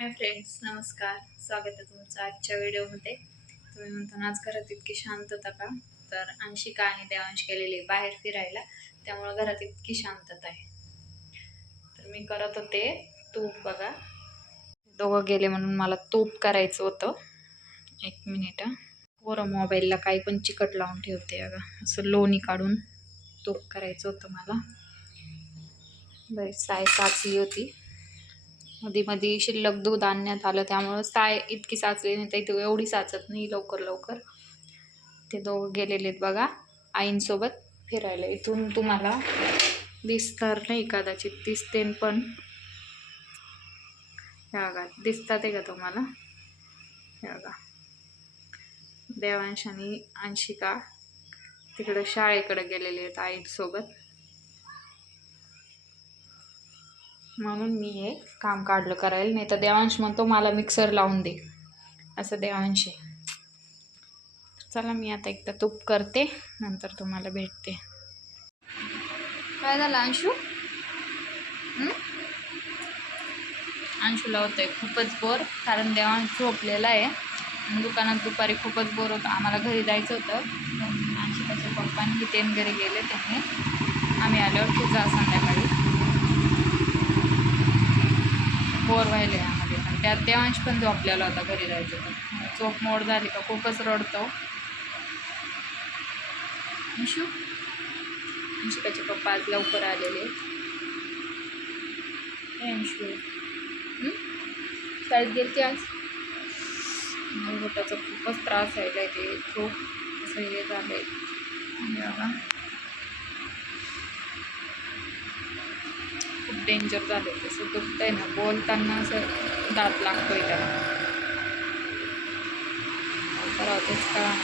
Hi friends नमस्कार. स्वागत आहे तुमचं आजच्या व्हिडिओमध्ये. तुम्ही म्हणता ना आज घरात इतकी शांतता का? तर अंशिका आणि देवांश गेलेले बाहेर फिरायला. त्यामुळं घरात इतकी शांतता आहे. तर मी करत होते तूप बघा. दोघं गेले म्हणून मला तूप करायचं होतं. एक मिनिट हं. पोरं मोबाईलला काही पण चिकट लावून ठेवते अगं. असं लोणी काढून तूप करायचं होतं मला. बरी साय साचली होती. मध्ये मध्ये शिल्लक दूध आणण्यात आलं. त्यामुळं साय इतकी साचली नाही तर इथे एवढी साचत नाही लवकर लवकर. ते दोघं गेलेले आहेत बघा आईंसोबत फिरायला. इथून तुम्हाला दिसणार नाही कदाचित दिसते पण. ह्या बघा दिसतात आहे का तुम्हाला? हे बघा. देवांश आणि अंशिका तिकडं शाळेकडे गेलेले आहेत आईसोबत. म्हणून मी हे काम काढलं करायला. नाही तर देवांश म्हणतो मला मिक्सर लावून दे. असं देवांश आहे. चला मी आता एकदा तूप करते नंतर तुम्हाला भेटते. काय झालं अंशू? हं? अंशूला होतंय खूपच बोर कारण देवांश झोपलेला आहे. दुकानात दुपारी खूपच बोर होतं. आम्हाला घरी जायचं होतं. अंशू त्याच्या पप्पांनी तेन घरी गेले त्यांनी. आम्ही आल्यावर तू जा संध्याकाळी. बोर व्हायले यामध्ये पण त्यात देवांश पण झोपलेला होता घरी जायचं तर. झोप मोड झाली का खूपच रडतो. अंशू? अंशिकाचे पप्पा आज लवकर आलेले. हे अंशू. शाळेत गेलते आज? मला खूपच त्रास व्हायला आहे ते. खूप असं हे झालं आहे बघा खूप डेंजर झालं आहे तसं आहे ना. बोलताना असं दात लागतोय त्याला. करावं तेच कळा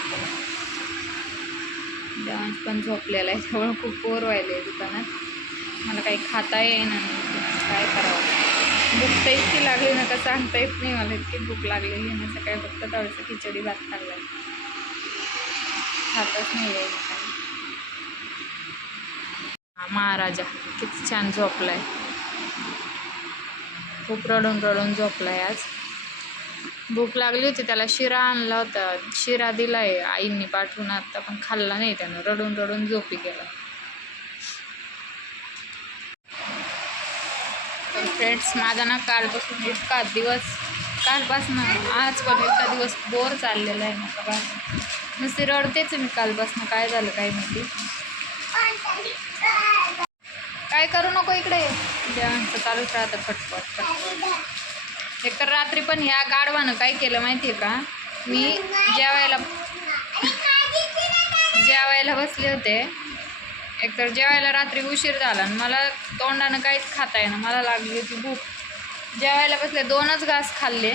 देवांश पण झोपलेला आहे. त्यामुळे खूप बोर व्हायले दुकानात. मला काही खाता येईना. काय करावं? भूक तर इतकी लागली ना का सांगता येत नाही मला. इतकी भूक लागलेली आहे ना. सकाळी फक्त थोडंसं खिचडी भात खाल्ला खातच नाही आहे महाराजा किती छान झोपलाय. खूप रडून रडून झोपलाय आज. भूक लागली होती त्याला शिरा आणला होता. शिरा दिलाय आईंनी पाठवून आता पण खाल्ला नाही त्यानं. रडून रडून झोपी गेला. तर फ्रेंड्स माझा ना कालपासून इतका दिवस कालपासून आज इतका दिवस बोर चाललेला आहे ना बघा नुसती रडतेच मी कालपासून. काय झालं काय माहिती? काय करू नको इकडे. देवांचं चालूच राहतं खटपट एक तर रात्री पण ह्या गाडवानं काय केलं माहिती आहे का? मी जेवायला जेवायला बसले होते. एकतर जेवायला रात्री उशीर झाला आणि मला तोंडानं काहीच खाता येणं मला लागली होती भूक. जेवायला बसले दोनच घास खाल्ले.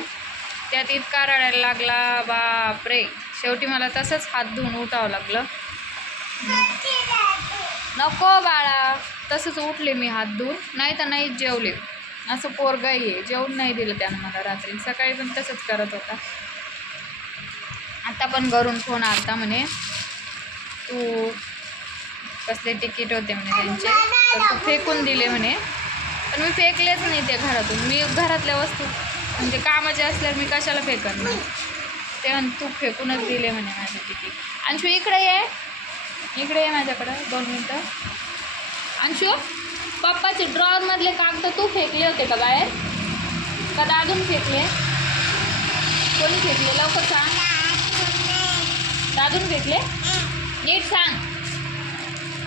त्यात इतका रडायला लागला बापरे. शेवटी मला तसंच हात धुवून उठावं लागलं. नको बाळा तसंच उठले मी हात धुवून नाही तर नाही जेवले. असं पोरगाई आहे जेवण नाही दिलं त्यानं मला रात्री. सकाळी पण तसंच करत होता. आता पण घरून फोन आलता म्हणे तू कसले तिकीट होते म्हणे त्यांचे? तर तू फेकून दिले म्हणे. पण मी फेकलेच नाही ते घरातून. मी घरातल्या वस्तू म्हणजे कामाचे असल्यावर मी कशाला फेकन नाही ते म्हण तू फेकूनच दिले म्हणे माझे तिकीट. आणि तू इकडे ये. इकडे ये माझ्याकडं दोन मिनटं. अंशू पप्पाचे ड्रॉवरमधले कागद तू फेकले होते का बाहेर? का दादून फेकले? कोणी फेकले? लवकर सांग. दादून फेकले? नीट सांग.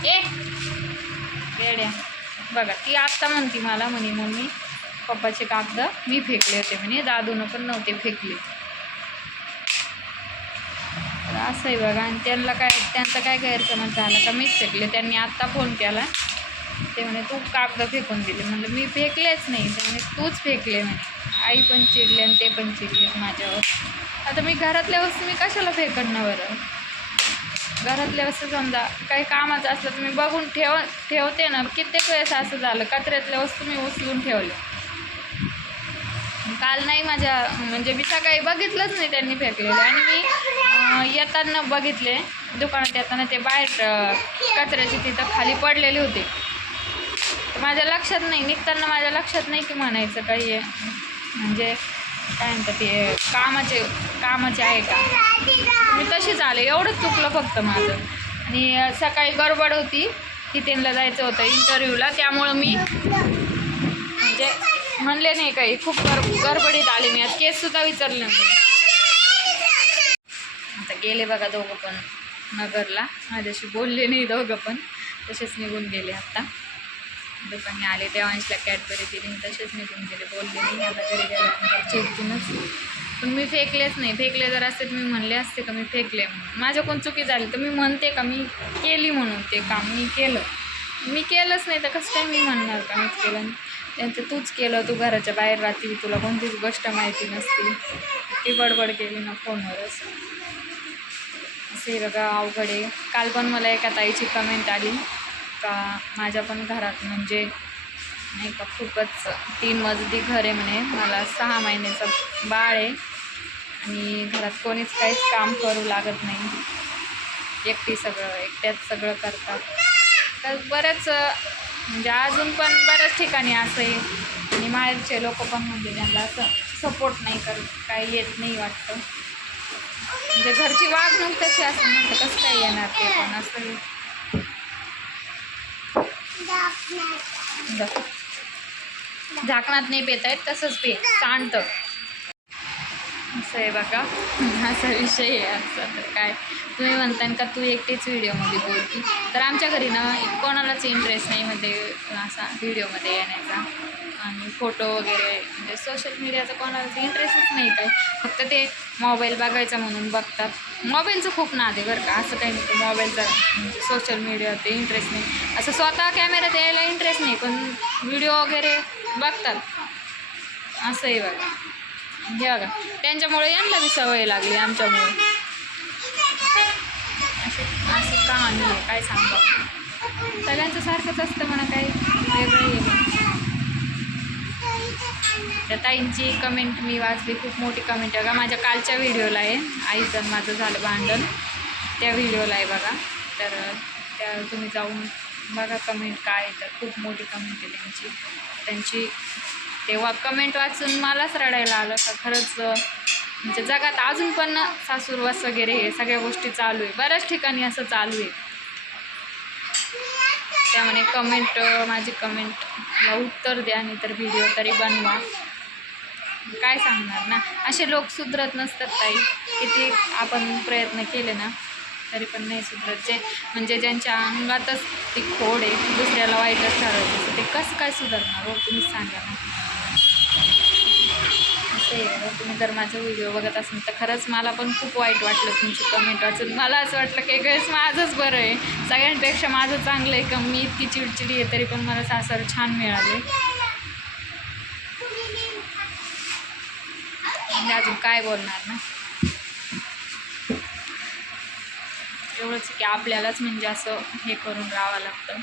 ए येड्या. बघा ती आत्ता म्हणती मला म्हणे मम्मी पप्पाचे कागद मी फेकले होते. म्हणे दादूनं पण नव्हते फेकले तर असं आहे बघा. आणि त्यांना काय त्यांचा काय गैरसमज झाला का मीच फेकले. त्यांनी आत्ता फोन केला. ते म्हणे तू कागद फेकून दिले. म्हणलं मी फेकलेच नाही. ते म्हणे तूच फेकले म्हणे. आई पण चिडले आणि ते पण चिडले माझ्यावर. आता मी घरातल्या वस्तू मी कशाला फेकन ना बरं? घरातल्या वस्तू समजा काही कामाचं असलं तर मी बघून ठेव ठेवते ना. कित्येक वेळेस असं झालं कचऱ्यातल्या वस्तू मी उचलून ठेवल्या. काल नाही माझ्या म्हणजे मी सकाळी बघितलंच नाही त्यांनी फेकलेलं. आणि मी येताना बघितले दुकानात येताना ते बाहेर कचऱ्याची तिथं खाली पडलेले होते. तर माझ्या लक्षात नाही निघताना माझ्या लक्षात नाही की म्हणायचं काही आहे. म्हणजे काय म्हणतात ते कामाचे कामाचे आहे का? मी तशीच आले एवढंच चुकलं फक्त माझं. आणि सकाळी गडबड होती तिथेनला जायचं होतं इंटरव्ह्यूला त्यामुळं मी म्हणजे म्हणले नाही काही खूप गर गडबडीत आले मी आज केससुद्धा विचारले नाही. गेले बघा दोघं पण नगरला. माझ्याशी बोलले नाही दोघं पण. तसेच निघून गेले आत्ता दुकानी आले देवांशला कॅडबरी दिली तसेच निघून गेले. बोलले नाही आता घरी गेल्यानंतर चेकूनच पण मी फेकलेच नाही. फेकले जर असते मी म्हणले असते का मी फेकले म्हणून. माझ्याकडून चुकी झाली तर मी म्हणते का? मी केली म्हणून ते काम मी केलं. मी केलंच नाही तर कसं काय मी म्हणणार का मीच केलं त्यांचं तूच केलं तू घराच्या बाहेर राहते तुला कोणतीच गोष्ट माहिती नसती. ती बडबड केली ना फोनवरच. असे बघा अवघड आहे. काल पण मला एका ताईची कमेंट आली. का माझ्या पण घरात म्हणजे नाही का खूपच तीन मजली घर आहे म्हणे. मला सहा महिन्याचं बाळ आहे. आणि घरात कोणीच काहीच काम करू लागत नाही. एकटी सगळं एकट्यात सगळं करतात. तर बऱ्याच म्हणजे अजून पण बऱ्याच ठिकाणी असं आहे. आणि माहेरचे लोक पण म्हणजे त्यांना असं सपोर्ट नाही करत. काही येत नाही वाटतं. म्हणजे घरची वागणूक तशी असं ना तर कसं काय येणार ते पण असं झाकणात नाही पेता येत तसंच पे सांडतं असं आहे बघा. असा विषय आहे असा तर काय. तुम्ही म्हणताय का तू एकटीच व्हिडिओमध्ये बोलती? तर आमच्या घरी ना कोणालाच इंटरेस्ट नाही मध्ये असा व्हिडिओमध्ये येण्याचा. आणि फोटो वगैरे म्हणजे सोशल मीडियाचा कोणाला इंटरेस्टच नाही काय फक्त ते मोबाईल बघायचा म्हणून बघतात. मोबाईलचं खूप नाद आहे बरं का. असं काही नाही मोबाईलचा म्हणजे सोशल मीडिया ते इंटरेस्ट नाही. असं स्वतः कॅमेऱ्यात यायला इंटरेस्ट नाही पण व्हिडिओ वगैरे बघतात. असं आहे बघा. हे बघा. त्यांच्यामुळे यांना बी सवय लागली आमच्यामुळे. असं असं कहाणी आहे. काय सांगा सगळ्यांचं सारखंच असतं म्हणा काही वेगळं आहे. त्या ताईंची कमेंट मी वाचली खूप मोठी कमेंट आहे. बघा माझ्या कालच्या व्हिडिओला आहे. आईचं माझं झालं भांडण. त्या व्हिडिओला आहे बघा. तर त्या तुम्ही जाऊन बघा कमेंट काय आहे. तर खूप मोठी कमेंट आहे त्यांची. त्यांची तेव्हा कमेंट वाचून मलाच रडायला आलं. का खरंच म्हणजे जगात अजून पण सासूरवास वगैरे हे सगळ्या गोष्टी चालू आहे. बऱ्याच ठिकाणी असं चालू आहे. त्यामुळे कमेंट माझी कमेंटला उत्तर द्या नाही तर व्हिडिओ तरी बनवा. काय सांगणार ना? असे लोक सुधरत नसतात ताई. किती आपण प्रयत्न केले ना तरी पण नाही सुधरत. जे म्हणजे ज्यांच्या अंगातच ती खोड आहे दुसऱ्याला वाईटच ठरवायचं ते कसं काय सुधारणार हो? तुम्हीच सांगा ना. असं आहे तुम्ही जर माझा व्हिडिओ बघत असाल तर खरंच मला पण खूप वाईट वाटलं तुमची कमेंट वाचून. मला असं वाटलं की वेळेस माझंच बरं आहे. सगळ्यांपेक्षा माझं चांगलं आहे का? मी इतकी चिडचिडी आहे तरी पण मला सासर छान मिळाले. म्हणजे अजून काय बोलणार ना? एवढंच की आपल्यालाच म्हणजे असं हे करून राहावं लागतं.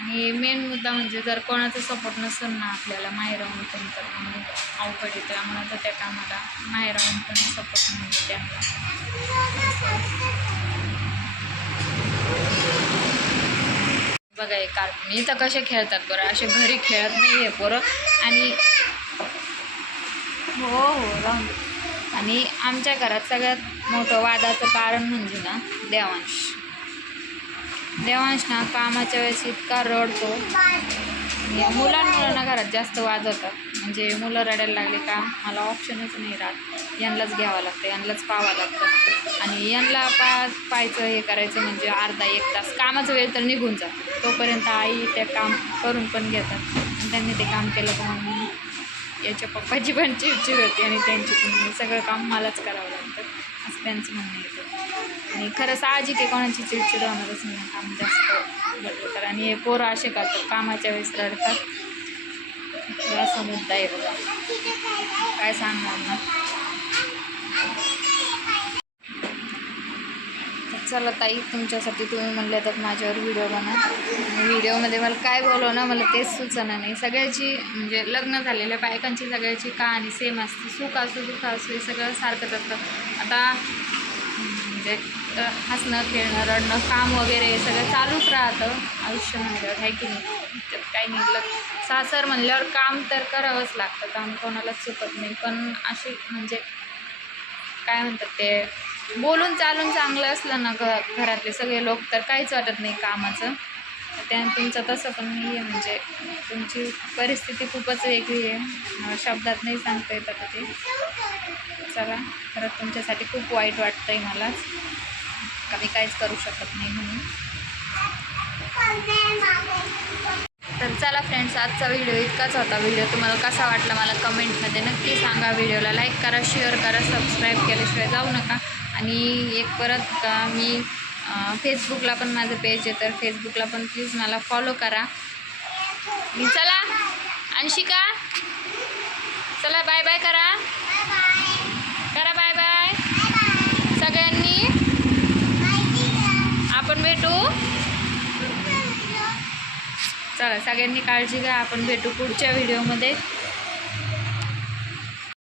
आणि मेन मुद्दा म्हणजे जर कोणाचा सपोर्ट नसेल ना आपल्याला माहेर पण तर मग अवघड येते त्यामुळे तर त्या कामाला माहेर पण सपोर्ट नाही आहे त्यांना बघा हे कार्टून इथं कसे खेळतात बरं असे घरी खेळत नाही आहे बरं आणि हो हो राहून आणि आमच्या घरात सगळ्यात मोठं वादाचं कारण म्हणजे ना देवांश. देवांश ना कामाच्या वेळेस इतका रडतो. या मुलांमुळे ना घरात जास्त वाद होतात म्हणजे मुलं रडायला लागले का मला ऑप्शनच नाही राहत. यांनाच घ्यावं लागतं यांनाच पाहावं लागतं. आणि यांना पा पाहायचं हे करायचं म्हणजे अर्धा एक तास कामाचा वेळ तर निघून जातो. तोपर्यंत आई ते काम करून पण घेतात. आणि त्यांनी ते काम केलं तर मग याच्या पप्पाची पण चिडचिड होती आणि त्यांची पण. म्हणजे सगळं काम मलाच करावं लागतं असं त्यांचं म्हणणं येतं आणि खरं साहजिक आहे कोणाची चिडचिड होणारच नाही. काम जास्त बरोबर तर. आणि हे पोरं असे करतात कामाच्या वेळेस रडतात. असा मुद्दा आहे बघा. काय सांगणार ना तर चला ताई तुमच्यासाठी तुम्ही म्हणले तर माझ्यावर व्हिडिओ बनवा. व्हिडिओमध्ये मला काय बोलवणं मला तेच सुचना नाही. सगळ्याची म्हणजे लग्न झालेल्या बायकांची सगळ्याची कहाणी सेम असते. सुख असो दुःख असो हे सगळं सारखंच असतं. आता म्हणजे हसणं खेळणं रडणं काम वगैरे हे सगळं चालूच राहतं आयुष्य म्हणल्यावर आहे की नाही? त्यात काही निघलं सासर म्हणल्यावर काम तर करावंच लागतं. काम कोणालाच चुकत नाही. पण अशी म्हणजे काय म्हणतात ते बोलून चालून चांगलं असलं ना घ घरातले सगळे लोक तर काहीच वाटत नाही कामाचं. त्या तुमचं तसं पण नाही आहे म्हणजे. तुमची परिस्थिती खूपच वेगळी आहे. शब्दात नाही सांगता येत आता ते. चला खरंच तुमच्यासाठी खूप वाईट वाटतं आहे मलाच का मी काहीच करू शकत नाही म्हणून. तर चला फ्रेंड्स आजचा व्हिडिओ इतकाच होता. व्हिडिओ तुम्हाला कसा वाटला मला कमेंटमध्ये नक्की सांगा. व्हिडिओला लाईक करा शेअर करा सबस्क्राईब केल्याशिवाय जाऊ नका. आणि एक परत का मी फेसबुकला पण माझं पेज आहे तर फेसबुकला पण प्लीज मला फॉलो करा. मी चला अंशिका चला बाय बाय करा. करा बाय बाय सगळ्यांनी आपण भेटू. चला सगळ्यांनी काळजी घ्या आपण भेटू पुढच्या व्हिडिओमध्ये